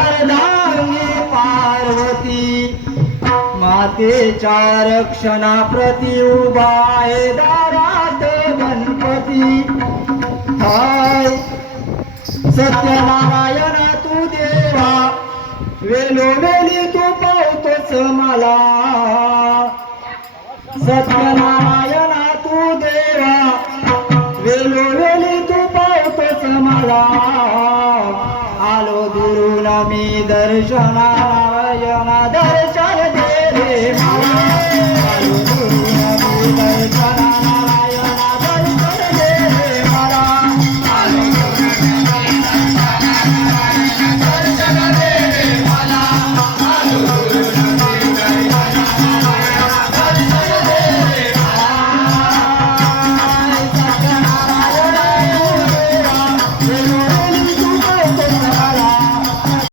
अर्धांगी पार्वती. मातेच्या रक्षणा प्रति उभाय दारात गणपती. हाय. सत्यनारायण तू देवा वेलोवेली तू पावतोच मला. सत्यनारायण तू देवा वेलोवेली तू पावतोच मला. आलो दुरू मी दर्शना